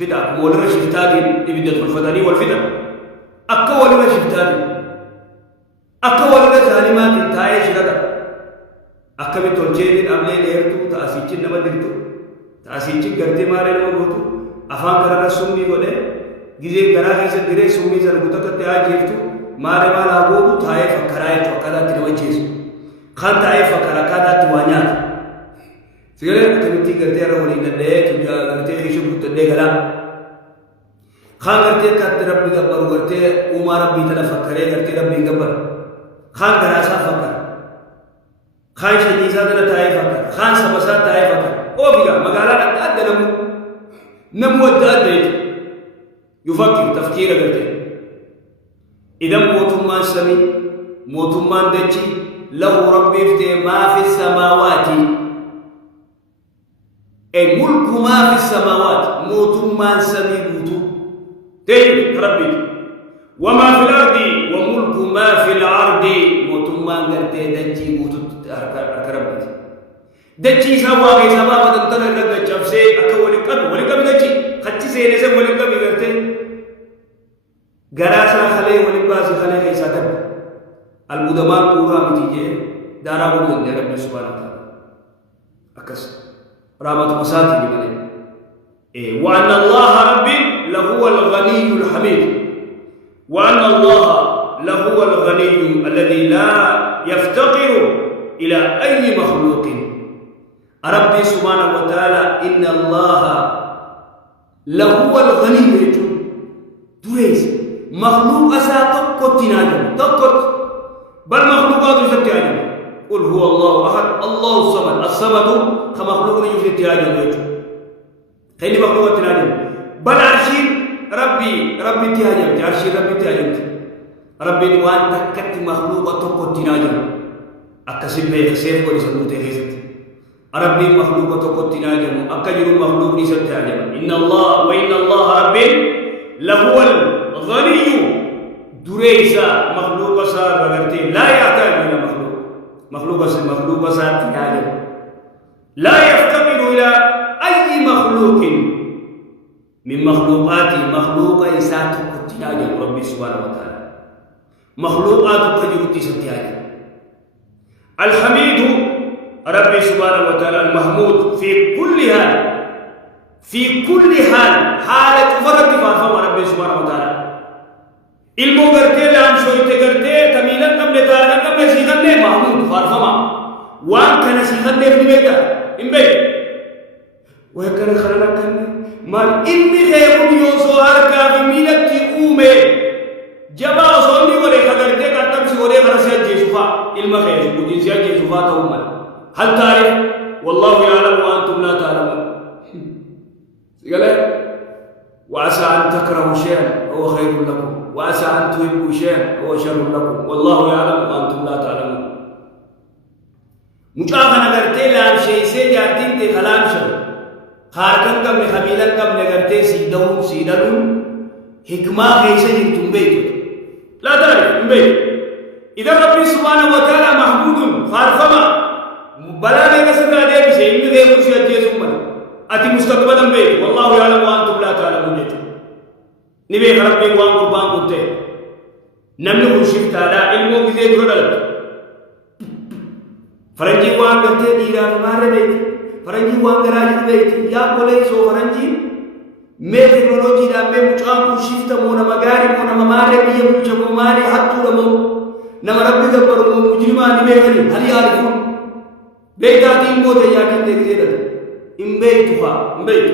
بدعة ولنا شفتاتي لبدة الفداني والفتن أكا ولنا شفتاتي أكا ولنا ظالمات تايش لدى أكا بتوجيني أملي ليرتو تأسيتي نمدرتو تأسيتي قرتي ماري نمبوتو أفان كرانا سمي قولي جيزي كرانا سدري سمي سنبوتا كتايا جيفتو ماري مالا قوتو تايا فكراي توقادا تنوجيسو خان تايا فكراكادا توانيات سيقول كمتي قرتي رولي ندى تجا قرتي خيشو بتدى غلا خان قرتي كات ربي قبر قرتي وما ربي تلفكري قرتي ربي قبر خان قراسا فكر خان شجيسا دنا تاي فكر خان سبسا تاي فكر او بيغا مغالا ادى نمو ادى يفكر تفكير قرتي اذا موتمان سمي موتمان دجي له ربي فتي ما في السماوات أي ملك ما في السماوات موت ما سمي بوتو تيجي ربي وما في الأرض وملك ما في الأرض موت ما قرتي دجي بوتو ربي دجي سوا غي سوا بدن تنا لك جبسي أكولي كم دجي خدتي سيني سب ولي كم قرتي غراسا خلي ولي باس خلي غي ساتن البدمان پورا متيجي دارا بدن ربي سبحانه وتعالى أكس رابط مساتي بمنه وأن الله ربي لهو الغني الحميد وأن الله لهو الغني الذي لا يفتقر إلى أي مخلوق ربي سبحانه وتعالى إن الله لهو الغني دريس مخلوق أساتقت تناجم تقت بل مخلوقات يسبتعجم قل هو الله أحد الله الصمد الصمد كمخلوق يوجد تهاجم ويجو خيني مخلوق تهاجم بل عرشي ربي تهاجم عرشي ربي تهاجم ربي وان تكت مخلوق تقو تهاجم أكسب بي خسيف ولي سنوت خيست ربي مخلوق تقو تهاجم أكجر مخلوق نسب تهاجم إن الله ربي لهو الغني دريسا مخلوق صار بغرتي لا يحتاج إلى مخلوق صار تهاجم لا يفتقر إلى أي مخلوق من مخلوقات مخلوق إسات كتناجم ربي سبحانه وتعالى مخلوقات كجرتي ستياجم الحميد ربي سبحانه وتعالى المحمود في كل حالة فرق فارفما ربي سبحانه وتعالى ilmu garte lam shoyte garte tamilan kamne taran kamne sikanne mahmud farfama wan kana sikanne fibeta imbe wa kana kharana kanne mal inni khayrun yuso harka bimilati ume jaba sonni wale khagarte katam si wale kharasiya jesufa ilma khayr kudin siya jesufa ta umma hal tarif wallahu ya'lamu wa antum la ta'lamun sigale wa asa an takrahu shay'an huwa khayrun lakum وعسى أن تحبوا شيئا هو شر لكم والله يعلم وأنتم لا تعلمون مجاهنا کرتے لام شيء سے جاتين تے کلام شر خارکن کم نے خبیلن کم نے کرتے سیدلون حکمہ کیسے تم بیت لا تعرف بیت اذا ربي سبحانه وتعالى محمود فارفما بلا نے کسر دے سے ان دے کچھ اجے سمن اتی مستقبلا بیت والله يعلم وانتم لا تعلمون نبي ربي وان قربان كنت نملك شفت على علمه كذي درد فرنجي وان قرتي ديرا مار بيت فرنجي وان غراج بيت يا بولي سو فرنجي مي تكنولوجي دا مي مچان شفت مونا مغاري مونا مار بي مچو ماري حتو رمو نم ربي كبر مجرما نبي غني هل يعرفون بيتا تيم بو تي ياكن دكتي ام بيتها بيت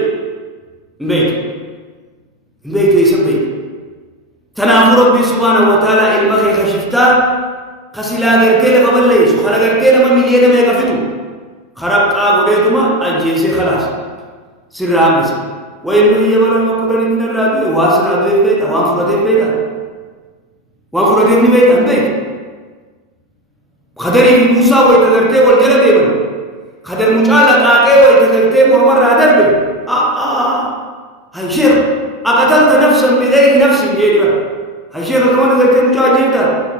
بيت يسبي تنافر ربي سبحانه وتعالى المخي خشفتا خسلا غرتين قبل سو خلا غرتين ما ملينا ما يكفتو خراب قابلتما الجيش خلاص سر رامس وين يمر المقدر من الرابي واسنا بيت وان فرد بيت بيت خدر موسى ويتغرتي والجلد خدر مجالا قاقي ويتغرتي مرمر رادر بي هاي شير أقتلت نفسا بغير نفس يجب هاي شيء كمان قلت مجاجيبتا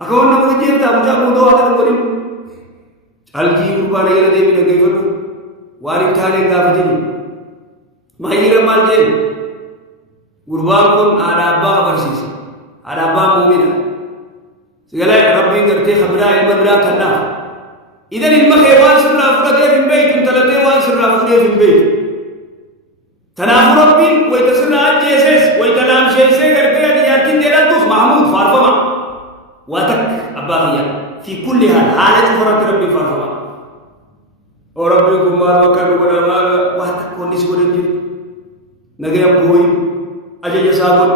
أكون مجاجيبتا مجاجيبتا هذا القريب الجيب ربنا يلدي من كيف وارد ثاني قافتني ما يرى مال جيل قربانكم على أبا برسيس على أبا مؤمنة سيقول ربي قرتي خبراء المدراء كنا إذن المخيوان سرنا فرقه في البيت انتلتي وان سرنا فرقه في البيت تنافر ربي ويتسرنا الجيسيس ويتلام شيسي قرتي أدياتين دينا دوس محمود فارفما واتك أباغيا في كل حالة فرق ربي فارفما وربكم ما وكانوا ولا ما واتك ونسي ورنجي نجي أبوي أجي سابن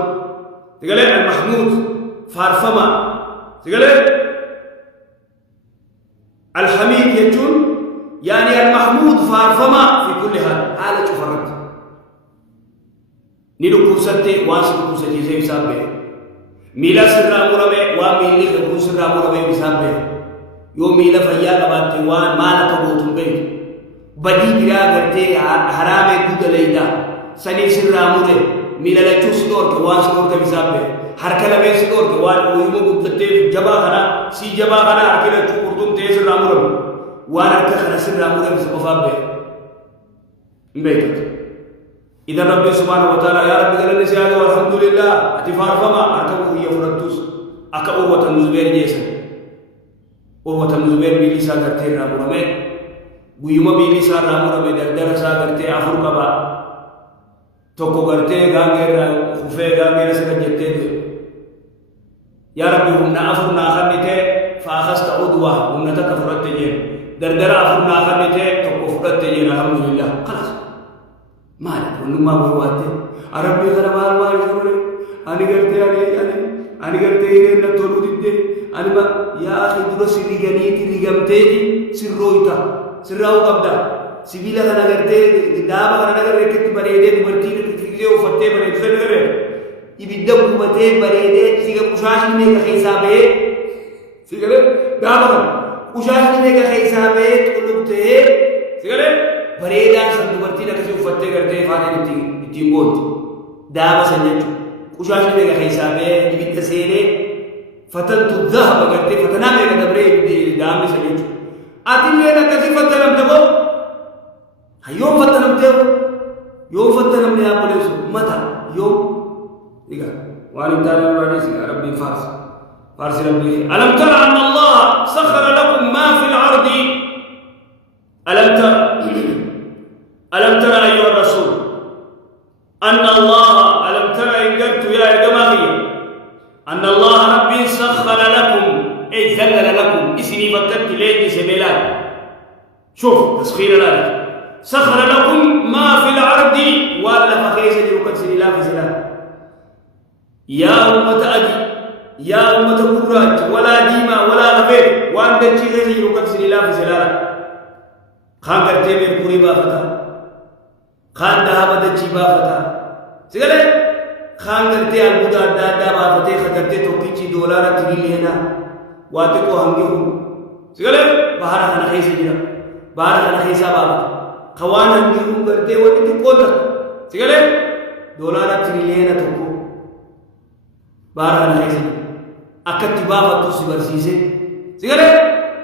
تقول المحمود فارفما تقول الحميد يجون يعني المحمود فارفما في كل حالة فرق نيلو كوسنتي واسو كوسنتي زي سابه ميلا سرا مربه وميلي كوس سرا مربه بسابه يو ميلا فيا كباتي وان مالك بوتم بيت بدي بلا غرتي حرام دود ليدا سني سرا مربه ميلا لچوس دور كواس دور كبسابه هر كلا بيس دور كوان ويمو بوتتي جبا خنا سي جبا خنا اكل چوردون تي سرا مربه وان كخنا سرا مربه بسبفابه بيت إذا ربي سبحانه وتعالى يا رب قال لي والحمد لله أتفار فما أكبر هي فرطوس أكبر النزبير جيسا النزبير بيلي ساقرتين رامو رمي ويوم بيلي سار رامو رمي دردر ساقرتين أفر كبا توكو قرتين غانغير خفه غانغير سكجتين يا ربي هم نأفر ناخنته فأخذت عدوة هم نتكفرت جين دردر أفر ناخنته توكو فرط جين الحمد لله خلاص مالك ونما بواتي عربي غير ما يشوفني أنا قلت إيه نتولو ديدي أنا ما يا أخي درس ريجانيتي ريجامتي سرويتا سراو قبدا سبيلا أنا قلت دابا أنا قلت كت بريدة برتين كتيجي وفتة بريدة سنغرة يبدأ بوبتة بريدة سيجا كوشاش نيجا خيسابه سيجا دابا كوشاش نيجا خيسابه تقولبته سيجا بريدان سندوبرتين كسي وفتة قرتي فاتن تيمبوت دابا سنجت كوشاش نيجا خيسابه يبدأ سيرة فتن الذهب قرتي فتنا ميجا دبري دام سنجت أتيلنا كسي فتنام تبو يوم فتنام تبو يوم فتنام نيا بوليس متى يوم إيجا وأنا تعالى ربي ربي فارس ربي ألم ترى أن الله سخر لكم ما في الأرض ألم ترى أيها الرسول أن الله ألم ترى إن قلت يا جماعي أن الله ربي سخر لكم أي ذلل لكم اسمي فكرت ليك سبيلات شوف تسخير ذلك سخر لكم ما في الأرض ولا فخيس لكم سنلا في سلام يا أمة أدي يا أمة قراج ولا ديما ولا غفير وأن تجيزي لكم سنلا في سلام خان کرتے میں پوری بافتا خان دہابت اچھی بافتا سگلے خان کرتے البدا دادا بافتے خکرتے تو کچی دولارا تری لینا واتے کو ہنگے ہوں سگلے باہر خان خیسے جرا باہر خان خیسا بافتا خوان ہنگے ہوں کرتے واتے تی کوتا سگلے دولارا تری لینا تو کو باہر خان خیسے اکتی بافتو سی برسیسے سگلے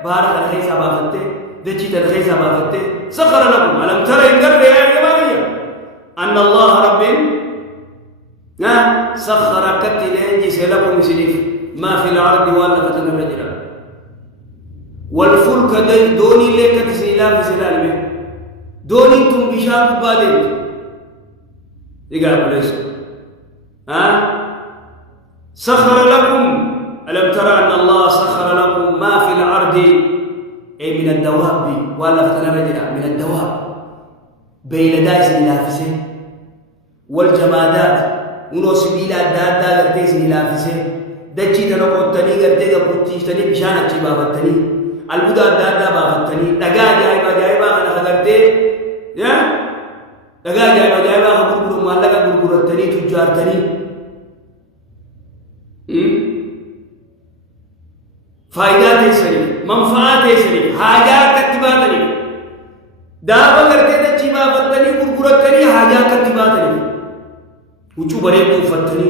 باہر خان خیسا بافتے دچي تلخيص بابته سخر لكم ألم ترى إن قرر يا جماعية أن الله رب سخر كتلين جيس لكم سنيف ما في الأرض ولا فتن الرجل والفلك دوني لك تسيلا في سلالمه دوني تم بشاك بالين يقال بليس سخر لكم ألم ترى أن الله سخر لكم ما في الأرض أي من الدواب ولا فتنا رجلا من الدواب بين دايس لافسه والجمادات ونوسبيلا دادا غرتيس لافسه دجي تنقطني غرتي غبطيشتني بشانك بابتني البدا دادا بابتني دغا جايبا انا غرتي يا دغا جايبا غبر مالك غرغرتني تجارتني فائدات سري منفعات سري حاجات كتباتني دابا کرتے دچی بابتنی غرغرتنی حاجات كتباتني وچو برے تو فتنی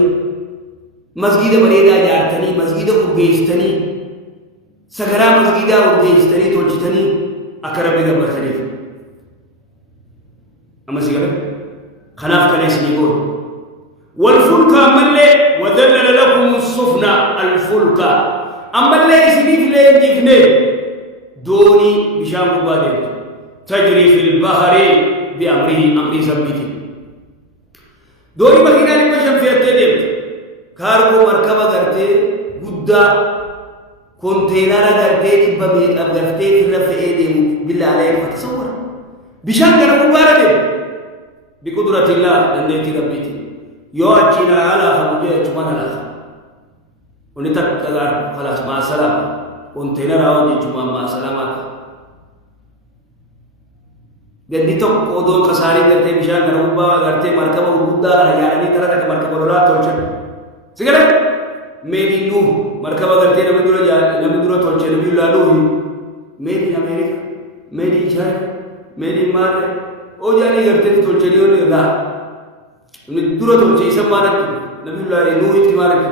مسجد بریدا جارتنی مسجد اوگیستنی سگرا مسجد اوگیستنی توچتنی اقرب گبرتنی اما سیگل خلاف کنے سنی بول والفلك أملي وذلل لكم السفن الفلك أملي سنيف لين جفني دوني بشام مبادئ تجري في البحر بأمره أمر سبيته دوني مكينا لبشم في التدب كارغو مركبة غرتي قدّا كونتينر غرتي جبا ميت أبغفتي في الرفع ديمو بالله عليك فتصور بشام كنا مبارد بقدرة الله لنديتي ربيتي يوجينا على خمجة جمان على ونتك خلاص مع السلامة كونتينر أو جمان مع السلامة गद्दी तो कोदो कसारी करते विशाल गरुबा करते मरकब उद्दा यानी तरह तक मरकब रोला तोलचे सिगरे मेरी नू मरकब करते नबी दुरा तोलचे नबी लालू मेरी अमेरिका मेरी चाय मेरी मार ओ जानी करते तोलचे लियो ने दा नबी दुरा तोलचे सब मारक नबी लालू नू इतनी मारक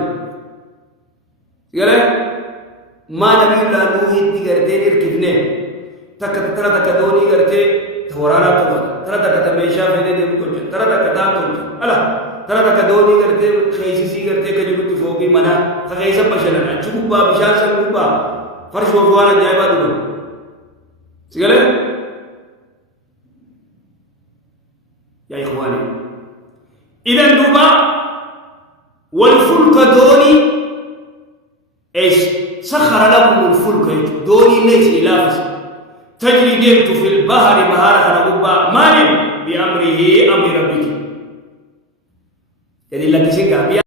सिगरे मां नबी लालू इतनी करते निर कितने तक तरह तक दोनी करते थोराना तो तरह तक तमेशा फेदे दे तो तरह तक दाम तो अला तरह तक दोनी करते खैसी करते के जो तो फोगी मना खैसा पशलन चुबा विशाल से चुबा फर्श वफवाना जायबा दो सिगले या इखवानी इधर दुबा والفلك دوني ايش سخر لكم الفلك دوني ليس إلافس تجري ديمت في البحر بهارة نبوبا مالي بأمره أمر ربك يعني لك سيكا